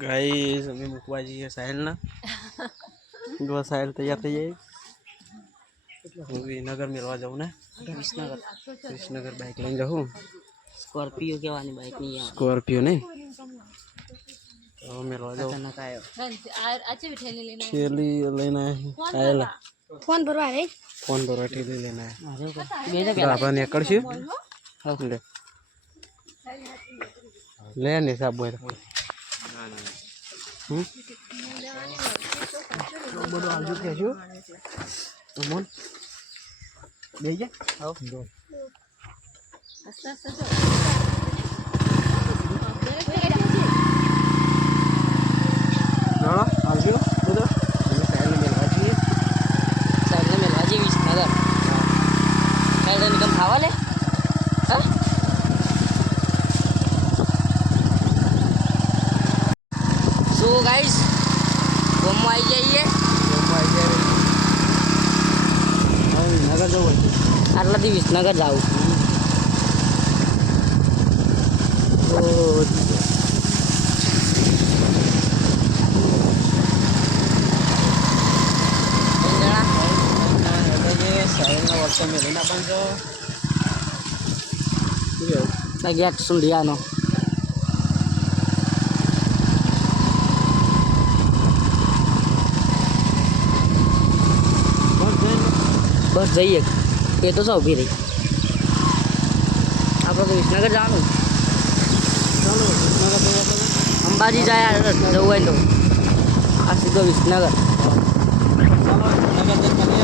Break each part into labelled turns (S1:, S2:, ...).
S1: Guys અમે મૂકવા જઈએ સાહેલના. જો સાહેલ તૈયાર થઈ જાય. હું નગર મેળવા જાઉં ને.
S2: વિસનગર.
S1: વિસનગર બાઇક લઈને જાઉં.
S2: સ્કોર્પિયો કહેવાની બાઇક નહીં આવે.
S1: સ્કોર્પિયો નહીં. મેળવા જાઉં. થેલી લઈને આવેલા.
S3: ફોન ભરવા રે?
S1: ફોન પર થેલી લઈને
S2: મારે બે હજાર
S1: આવ્યા આપણે નીકળશે? લે. લે ને સાહેબ બધું આજુ કહેશું અમોન બે ગયા હા ના આવજો બધો અમે સાહેબને મેળવા જઈએ
S2: સાહેબને મેળવા જઈએ વિસનગર સાહેબ નિકમ ખાવા લે હા સો ગાઈસ ગમવા આવી જઈએ
S1: નગર જવું હોય
S2: આટલાથી વિસનગર જાઉં
S1: છું.
S2: ગેટ સુંઢિયાનો. બસ જઈએ. એ તો સૌ ઊભી રહી. આપણે તો વિસનગર જવાનું. અંબાજી જાય જવું હોય તો. આ સીધો વિસનગર.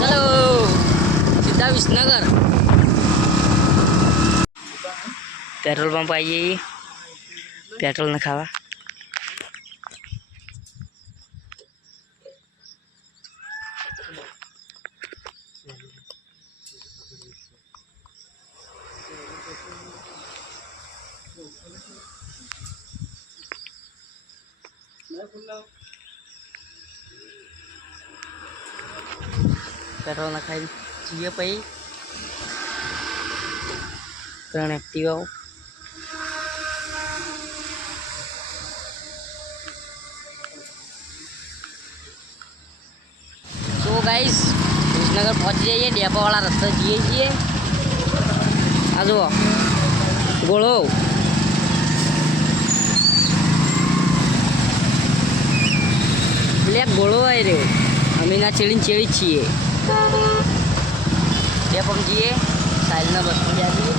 S1: ચાલો,
S2: સીધા વિસનગર. પેટ્રોલ પંપ આવી જઈએ પેટ્રોલ ને પેટ્રોલ નખાઈ જઈએ પછી. ત્રણ એક્ટિવાઓ તો ગાઈસ વિસનગર પહોંચી જઈએ, ડેપોવાળા રસ્તે જઈએ છીએ. આ જુઓ, ગોળો. બ્લેક ગોળો આવી રહ્યો અમે ના ચેડીને ચેડી છીએ. ડેપોમ જઈએ સાઈલના બસમાં જઈએ.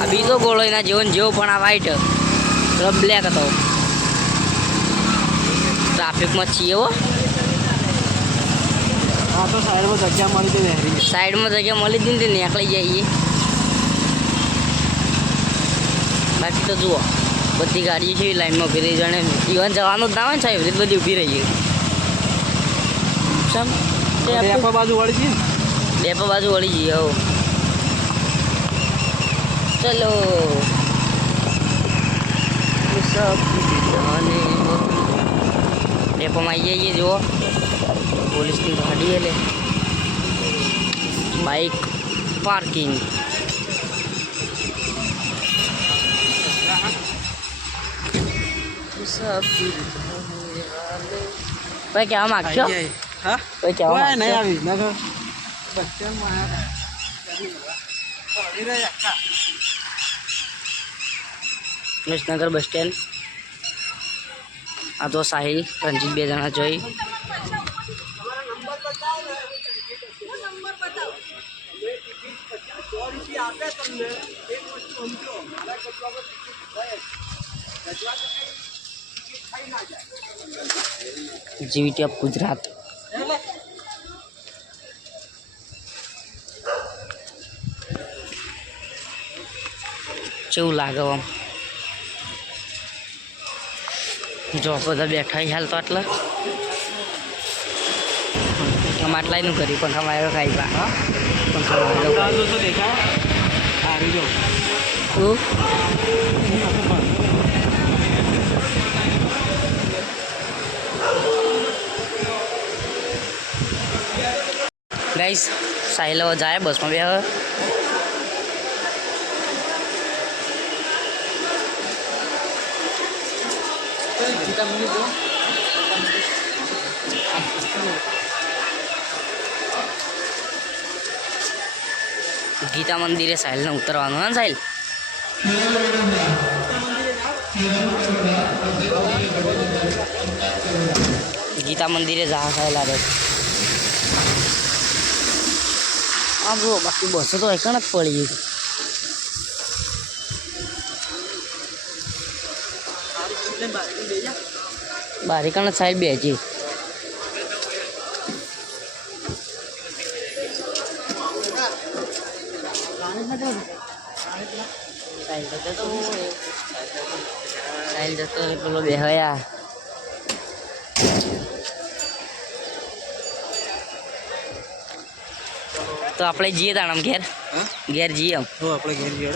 S2: આ બીજો ગોળો એના જેવો ને જેવો પણ આ વ્હાઈટ પેલો બ્લેક હતો. ટ્રાફિકમાં છીએ હો.
S1: સાઈડમાં જગ્યા મળી હતી
S2: સાઈડમાં જગ્યા મળી જ ને નીકળી જઈએ. બાકી તો જુઓ બધી ગાડીઓ છે લાઈનમાં ઊભી રહી જાણે ઇવન જવાનું જ ના હોય ને સાહેબ એટલી બધી ઊભી રહી સમ
S1: ડેપો બાજુ વળી જઈએ
S2: ડેપો બાજુ વળી જઈએ હો ચલો. ડેપોમાં આવી જઈએ જુઓ. પોલીસની ગાડી એટલે બાઇક પાર્કિંગ. ભાઈ માગશો.
S1: હા?
S2: ભાઈ
S1: નહીં
S2: માગશો
S1: આવી. નગર રહ્યા આખા.
S2: Visnagar bus stand. આ તો સાહિલ રંજીત બે જણા જોઈ. GVT of Gujarat. કેવું લાગે આમ? જો બધા બેઠા હાલ તો આટલા. આમ આટલા નું કર્યું પણ અમારે ખાઈ પા હા?
S1: દેખાય. જો
S2: ગાઈસ સાહિલ હવે જાય, બસમાં બે હવે ગીતા મંદિરે સાહિલને ઉતરવાનું, હા સાહિલ ગીતા મંદિરે જા સાહિલ આવે આ જુઓ બાકી બસો તો એકણ જ પડી ગઈ બારી સાઈડ બે બેજી સાહેલ જતો પેલો બેહયા તો આપણે જઈએ તાણમ ઘેર. ઘેર જઈએ આમ.
S1: તો આપણે ઘેર જઈએ.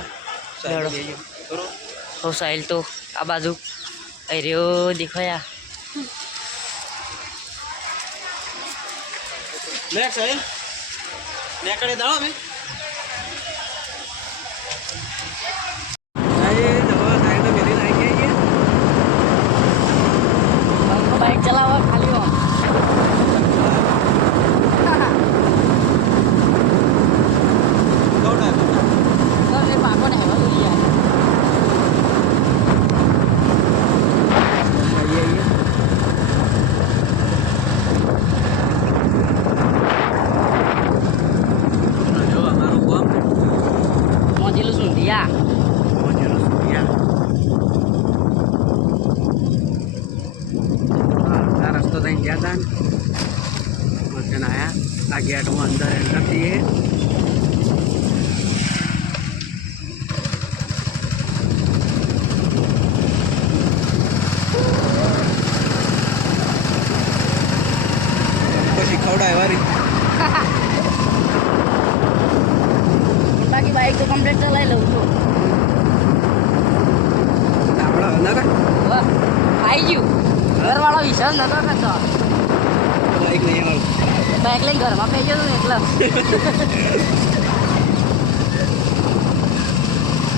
S2: હો સાહિલ તો આ બાજુ. અરે દેખાયા.
S1: લે સાહેબ. નેકડે દાડો અમે સાહેબ હવે સાહેબ તો મેરી લાગી ગઈ
S2: બાઈક ચલાવવા ખાલી આમ
S1: દોડા
S2: તો એ પાકો ને હેવા લઈ જાય
S1: આઈએ આઈએ જો અમારું ગામ
S2: મોજેલું શું દિયા
S1: મોજેલો સુનિયા આ રસ્તો થઈને ગયા હતા ને વચન આયા આ ગેટમાં અંદર એન્ટર થઈએ પછી ખવડાય વારી
S2: બાકી બાઈક તો કમ્પ્લીટ ચલાવી લઉં છું
S1: આપણા ના
S2: વાહ આવી ગયું ઘરવાળો વિશ્વાસ નતો કરતો
S1: આવડતું
S2: લઈને ઘરમાં ગયો ને એટલે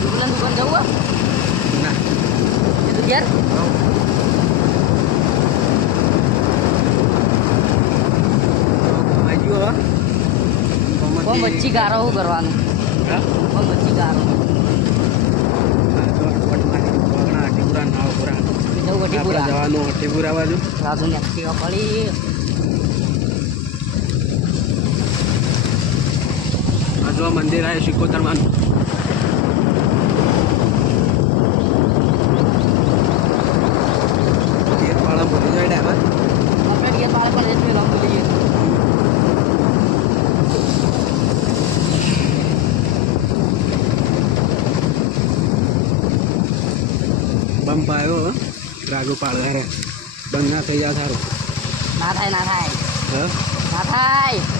S2: દુકાન દુકાન જવું?
S1: ના
S2: એ તો ઘેર બહુ મચ્છી ગારો કરવાનું મચ્છી ગારો
S1: જવાનું અટીપુરા બાજુ
S2: રાજુ ને એક્ટિવા પડી
S1: બાજુ આ મંદિર આવે શિકોતરમાં વાળા ભૂલી જાય ડ્રાઈવર
S2: કમ્પ્લીટ ઘેર પાડે પણ રેટ મંદિર ભૂલી ગયો
S1: બમ્પ આવ્યો રાગુ પાડવા ના થઈ જાય સારું
S2: ના થાય ના થાય ના થાય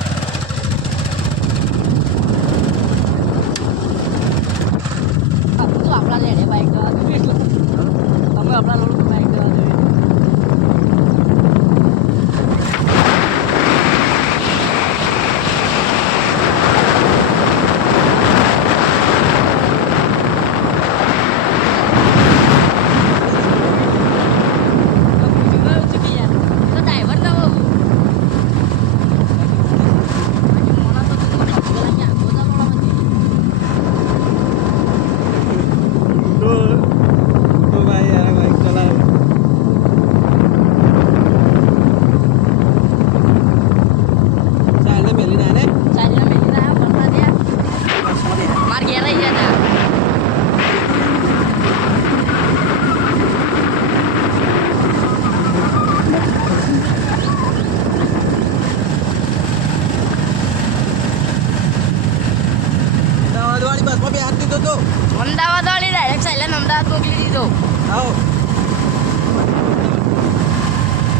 S1: વાળી બસમાં બેહાડી દીધો તો
S2: અમદાવાદ વાળી ડાયરેક્ટ સાયલન અમદાવાદ મોકલી દીધો
S1: આવો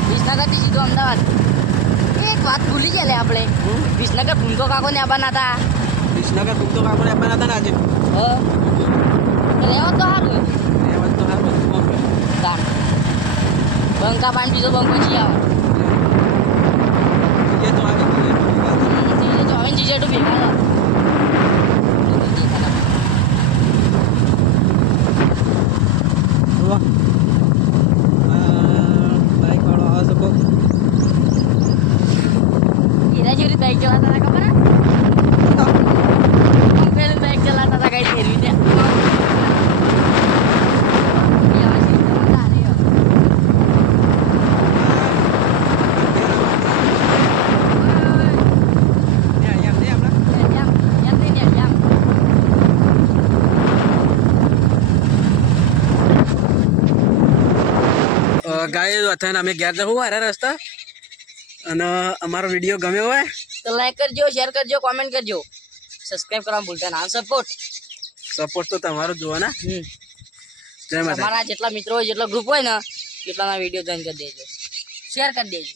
S2: વિસનગરથી સીધો અમદાવાદ એક વાત ભૂલી ગયા લે આપણે વિસનગર ભૂમતો કાકો ને આવવાના હતા
S1: વિસનગર તો કાકોને આપવાના હતા ને આજે
S2: લેવા તો સારું
S1: એ તો સારું?
S2: બંકા પાન બીજો બંકો જી આવે. જીજે તો આવે જીજે તો ભેગા હતા.
S1: જુઓ. આ બાઈક વાળો આવે છે કોક.
S2: એના જેવી બાઈક ચલાવતા હતા ખબર હે? પેલું બાઈક ચલાવતા હતા કઈ ફેરવી દે એ હવે સીધો તારે હવે.
S1: ને અહીંયા નહીં આપણે? અ, ગાય અથાને અમે ઘેર જવું હારા રસ્તા. અને અમારો વીડિયો ગમ્યો હોય.
S2: તો લાઈક કરજો શેર કરજો કોમેન્ટ કરજો. સબસ્ક્રાઇબ કરવાનું ભૂલતા ના. સપોર્ટ
S1: સપોર્ટ તો તમારો જોવાના જય માતા
S2: તમારા જેટલા મિત્રો હોય જેટલા ગ્રુપ હોય ને એટલાના વીડિયો જોઈન કરી દેજો. શેર કરી દેજો.